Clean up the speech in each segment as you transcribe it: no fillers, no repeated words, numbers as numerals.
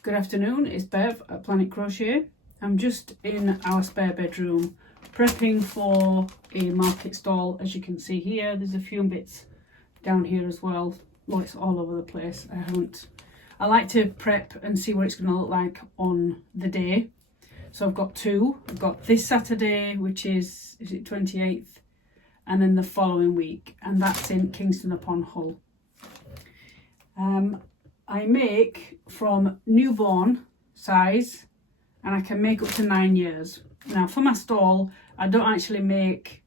Good afternoon, it's Bev at Planetcrochet. I'm just in our spare bedroom prepping for a market stall. As you can see here, there's a few bits down here as well. Well, it's all over the place. I like to prep and see what it's going to look like on the day. So I've got two. I've got this Saturday, which is it 28th? And then the following week, and that's in Kingston upon Hull. I make from newborn size, and I can make up to 9 years. Now for my stall, I don't actually make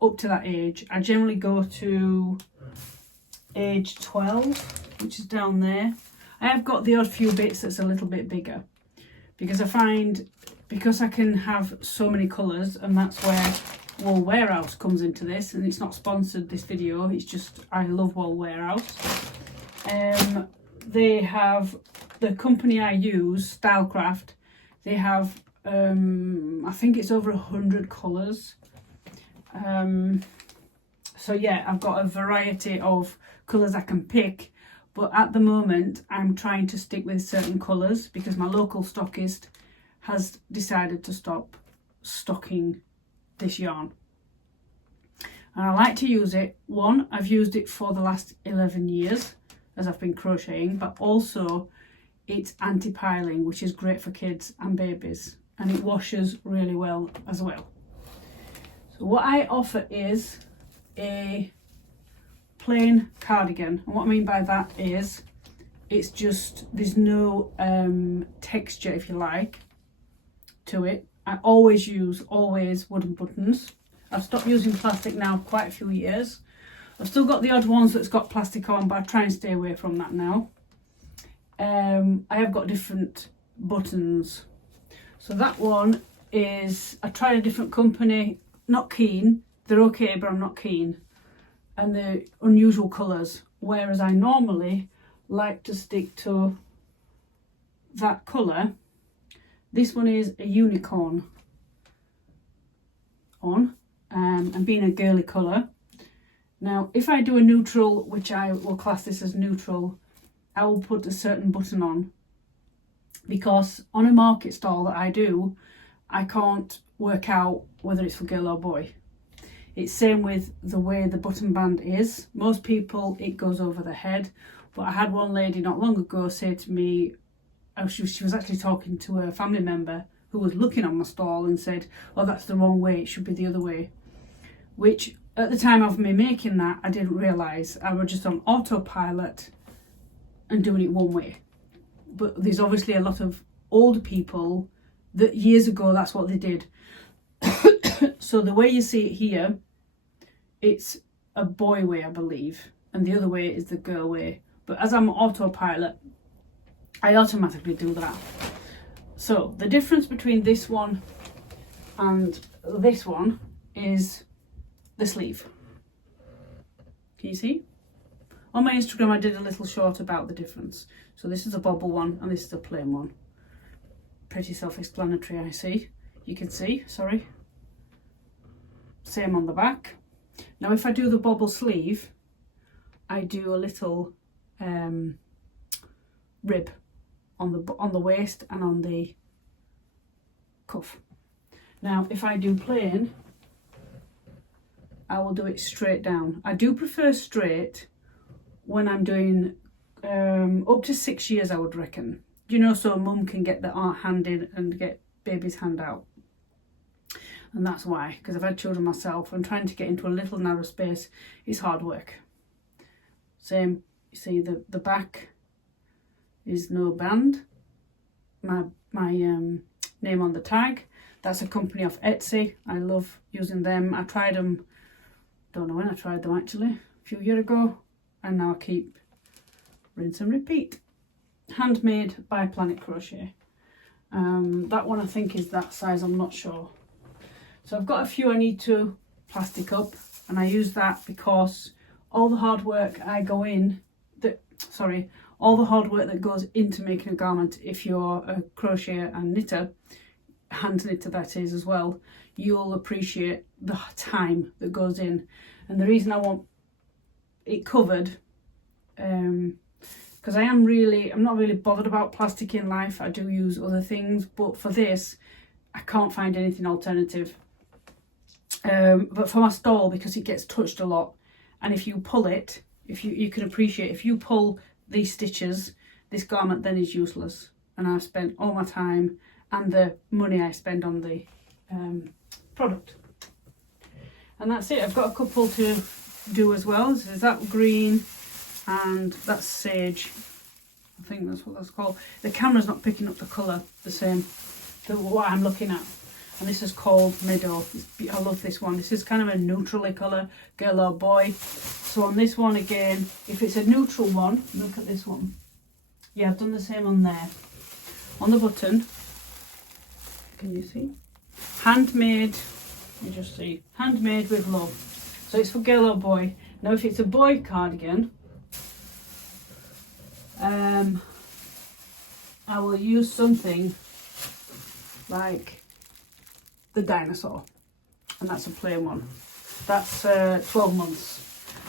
up to that age. I generally go to age 12, which is down there. I have got the odd few bits that's a little bit bigger, because I find, because I can have so many colours, and that's where Wool Warehouse comes into this, and it's not sponsored, this video, it's just I love Wool Warehouse. They have, the company I use, Stylecraft, they have I think it's over 100 colours. So yeah, I've got a variety of colours I can pick, but at the moment I'm trying to stick with certain colours because my local stockist has decided to stop stocking this yarn. And I like to use it. One, I've used it for the last 11 years as I've been crocheting, but also it's anti-piling, which is great for kids and babies, and it washes really well as well. So what I offer is a plain cardigan, and what I mean by that is it's just, there's no texture, if you like, to it. I always use wooden buttons. I've stopped using plastic now quite a few years. I've still got the odd ones that's got plastic on, but I try and stay away from that now. I have got different buttons. So that one is, I tried a different company, not keen. They're okay, but I'm not keen. And they're unusual colours, whereas I normally like to stick to that colour. This one is a unicorn on, and being a girly colour. Now, if I do a neutral, which I will class this as neutral, I will put a certain button on, because on a market stall that I do, I can't work out whether it's for girl or boy. It's same with the way the button band is. Most people, it goes over the head, but I had one lady not long ago say to me, she was actually talking to a family member who was looking on my stall and said, oh, that's the wrong way, it should be the other way. Which, at the time of me making that, I didn't realise. I was just on autopilot and doing it one way. But there's obviously a lot of older people that years ago that's what they did. So the way you see it here, it's a boy way, I believe, and the other way is the girl way. But as I'm autopilot, I automatically do that. So the difference between this one and this one is the sleeve. Can you see? On my Instagram I did a little short about the difference. So this is a bobble one and this is a plain one. Pretty self-explanatory, I see. You can see, sorry. Same on the back. Now if I do the bobble sleeve, I do a little rib on the waist and on the cuff. Now if I do plain, I will do it straight down. I do prefer straight when I'm doing up to 6 years, I would reckon. You know, so mum can get the hand in and get baby's hand out. And that's why, because I've had children myself, and trying to get into a little narrow space is hard work. Same, you see the back is no band. My name on the tag. That's a company off Etsy. I love using them. I tried them, don't know when I tried them actually, a few years ago, and now I keep rinse and repeat. Handmade by Planetcrochet. That one I think is that size, I'm not sure. So I've got a few I need to plastic up, and I use that because all the hard work all the hard work that goes into making a garment, if you're a crocheter and knitter, hand knitter that is as well, you'll appreciate the time that goes in. And the reason I want it covered, because because I'm not really bothered about plastic in life. I do use other things, but for this I can't find anything alternative. But for my stall, because it gets touched a lot, and if you pull it, if you can appreciate, if you pull these stitches, this garment then is useless. And I've spent all my time and the money I spend on the product. And that's it. I've got a couple to do as well. So there's that green and that's sage. I think that's what that's called. The camera's not picking up the colour the same, what I'm looking at. And this is called Meadow. I love this one. This is kind of a neutrally colour, girl or boy. So on this one again, if it's a neutral one, look at this one. Yeah, I've done the same on there. On the button, can you see? Handmade, you just see, handmade with love. So it's for girl or boy. Now if it's a boy cardigan, I will use something like the dinosaur, and that's a plain one. That's 12 months,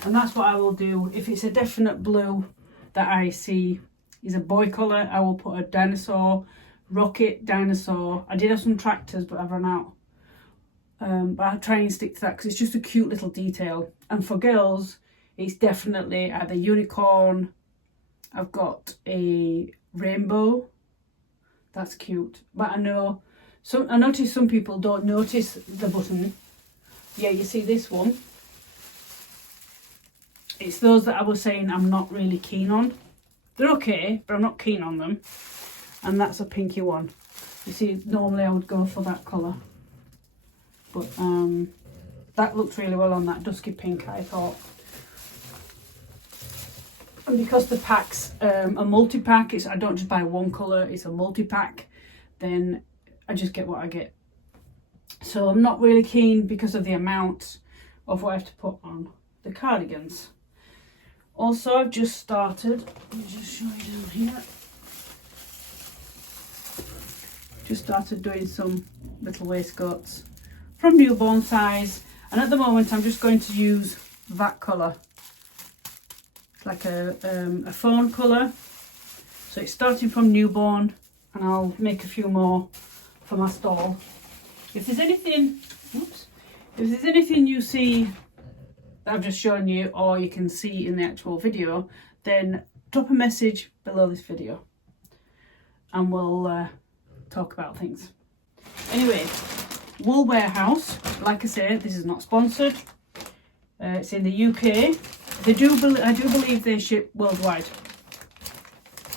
and that's what I will do. If it's a definite blue that I see is a boy colour, I will put a dinosaur, rocket dinosaur. I did have some tractors, but I've run out. But I'll try and stick to that because it's just a cute little detail. And for girls, it's definitely either unicorn. I've got a rainbow. That's cute. But I notice some people don't notice the button. Yeah, you see this one. It's those that I was saying I'm not really keen on. They're okay, but I'm not keen on them. And that's a pinky one. You see, normally I would go for that colour. But that looked really well on that dusky pink, I thought. And because the pack's a multi-pack, I don't just buy one colour, it's a multi-pack, then I just get what I get. So I'm not really keen because of the amount of what I have to put on the cardigans. Also, I've just started, let me just show you down here. Just started doing some little waistcoats from newborn size, and at the moment I'm just going to use that colour. It's like a fawn colour, so it's starting from newborn, and I'll make a few more for my stall. If there's anything, if there's anything you see that I've just shown you, or you can see in the actual video, then drop a message below this video and we'll talk about things. Anyway, Wool Warehouse, like I say, this is not sponsored. It's in the UK. I do believe they ship worldwide.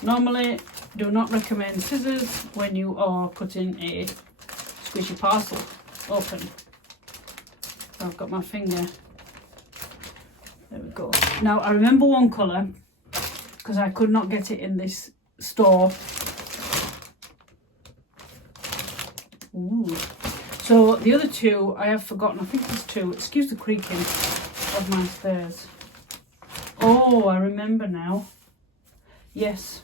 Normally, do not recommend scissors when you are cutting a squishy parcel open. I've got my finger. There we go. Now I remember one colour because I could not get it in this store. Ooh. So the other two I have forgotten. I think there's two. Excuse the creaking of my stairs. Oh, I remember now. Yes.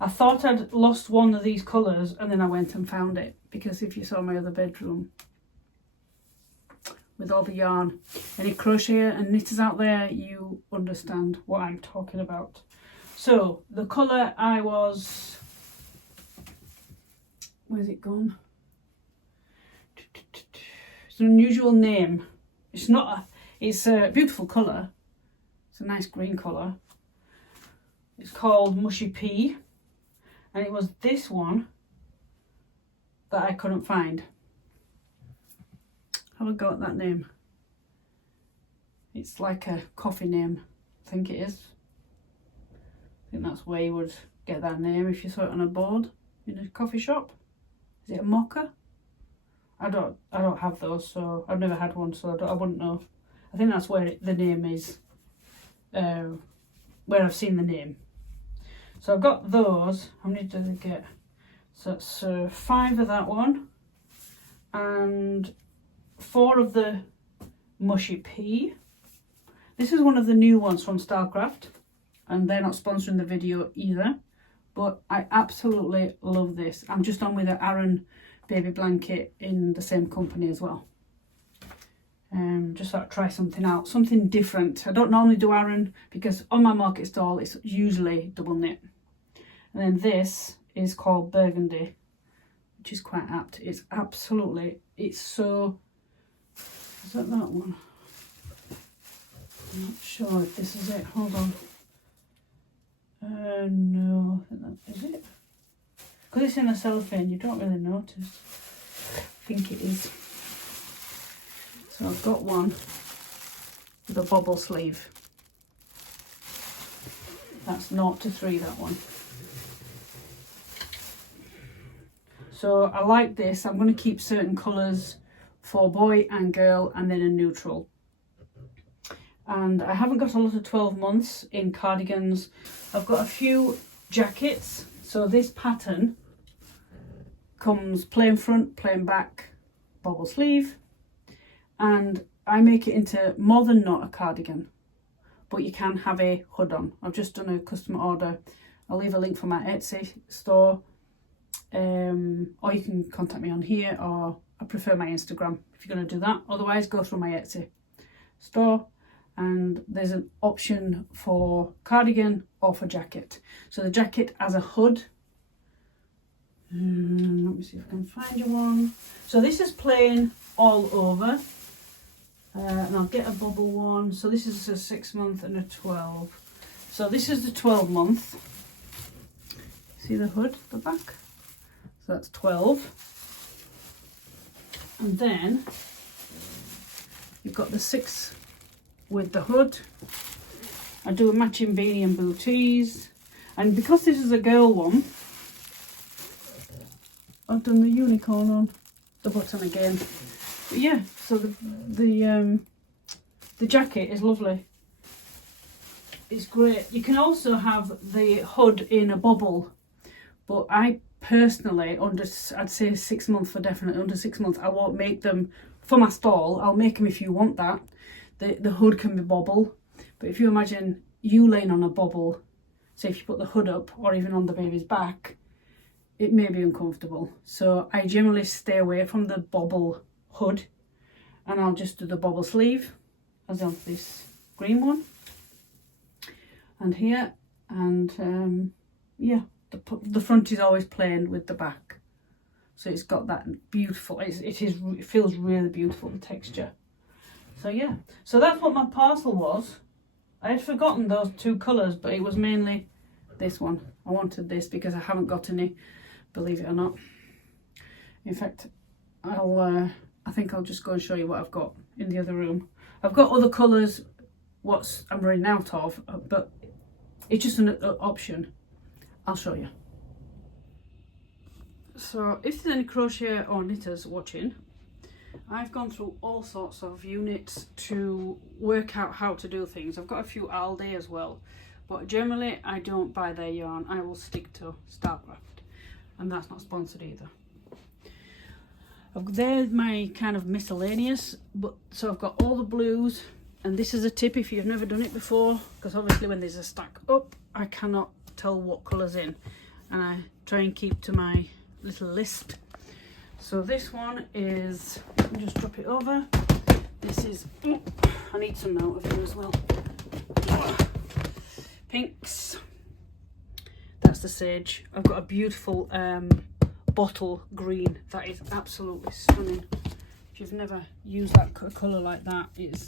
I thought I'd lost one of these colours and then I went and found it, because if you saw my other bedroom with all the yarn, any crocheter and knitters out there, you understand what I'm talking about. So the colour I was, where's it gone? It's an unusual name. It's not it's a beautiful colour. It's a nice green colour. It's called Mushy Pea, and it was this one that I couldn't find. Have I got that name? It's like a coffee name, I think it is. I think that's where you would get that name if you saw it on a board in a coffee shop. Is it a mocha? I don't have those, so I've never had one, so I wouldn't know. I think that's where the name is, where I've seen the name. So I've got those. How many did I get? So it's 5 of that one and 4 of the Mushy Pea. This is one of the new ones from Stylecraft, and they're not sponsoring the video either, but I absolutely love this. I'm just on with an Aran baby blanket in the same company as well. Just thought I'd try something out, something different. I don't normally do Aran because on my market stall it's usually double knit. And then this is called Burgundy, which is quite apt. It's absolutely, it's so, is that one? I'm not sure if this is it. Hold on. No, I think that is it. Because it's in a cellophane, you don't really notice. I think it is. So I've got one with a bobble sleeve. That's 0 to 3, that one. So I like this. I'm going to keep certain colours for boy and girl and then a neutral. And I haven't got a lot of 12 months in cardigans. I've got a few jackets. So this pattern comes plain front, plain back, bobble sleeve. And I make it into more than not a cardigan, but you can have a hood on. I've just done a custom order. I'll leave a link for my Etsy store, or you can contact me on here, or I prefer my Instagram if you're going to do that. Otherwise, go through my Etsy store, and there's an option for cardigan or for jacket. So the jacket as a hood. Let me see if I can find you one. So this is plain all over. And I'll get a bubble one. So this is a 6 month and a 12. So this is the 12 month. See the hood, the back? So that's 12. And then you've got the 6 with the hood. I do a matching beanie and booties. And because this is a girl one, I've done the unicorn on the button again. But yeah, so the jacket is lovely. It's great. You can also have the hood in a bobble, but I personally, I'd say 6 months for definite, under 6 months, I won't make them for my stall. I'll make them if you want that. The hood can be bobble, but if you imagine you laying on a bobble, say if you put the hood up or even on the baby's back, it may be uncomfortable. So I generally stay away from the bobble hood, and I'll just do the bobble sleeve as on this green one and here, and yeah, the front is always plain with the back, so it's got that beautiful, it feels really beautiful, the texture. So yeah, so that's what my parcel was. I had forgotten those 2 colours, but it was mainly this one. I wanted this because I haven't got any, believe it or not. In fact, I think I'll just go and show you what I've got in the other room. I've got other colours, what I'm running out of, but it's just an option. I'll show you. So if there's any crochet or knitters watching, I've gone through all sorts of units to work out how to do things. I've got a few Aldi as well, but generally I don't buy their yarn. I will stick to Stylecraft, and that's not sponsored either. There's my kind of miscellaneous, but so I've got all the blues, and this is a tip if you've never done it before, because obviously when there's a stack up I cannot tell what colour's in, and I try and keep to my little list. So this one is, I'll just drop it over. This is, I need some out of here as well. Pinks. That's the sage. I've got a beautiful bottle green that is absolutely stunning. If you've never used that colour like that, it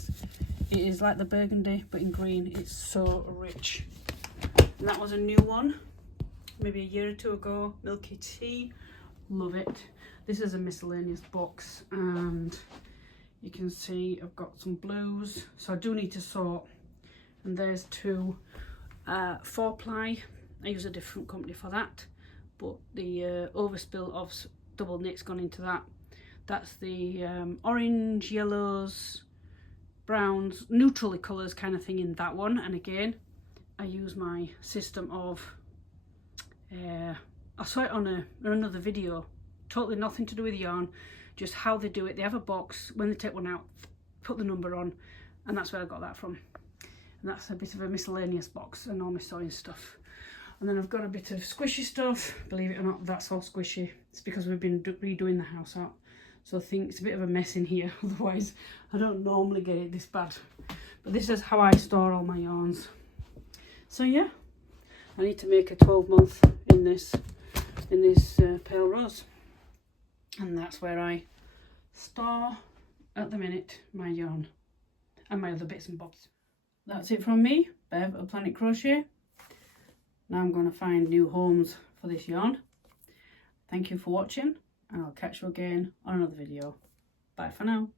is like the burgundy but in green. It's so rich. And that was a new one, maybe a year or 2 ago. Milky tea, love it. This is a miscellaneous box, and you can see I've got some blues, so I do need to sort. And there's 2 4-ply. I use a different company for that, but the overspill of double knit's gone into that. That's the orange, yellows, browns, neutral colours kind of thing in that one. And again, I use my system of, I saw it on another video, totally nothing to do with yarn, just how they do it. They have a box, when they take one out, put the number on, and that's where I got that from. And that's a bit of a miscellaneous box and all my sewing stuff. And then I've got a bit of squishy stuff. Believe it or not, that's all squishy. It's because we've been redoing the house out, So I think it's a bit of a mess in here, otherwise I don't normally get it this bad. But this is how I store all my yarns. So yeah, I need to make a 12-month in this pale rose. And that's where I store, at the minute, my yarn and my other bits and bobs. That's it from me, Bev at Planet Crochet. Now I'm going to find new homes for this yarn. Thank you for watching, and I'll catch you again on another video. Bye for now.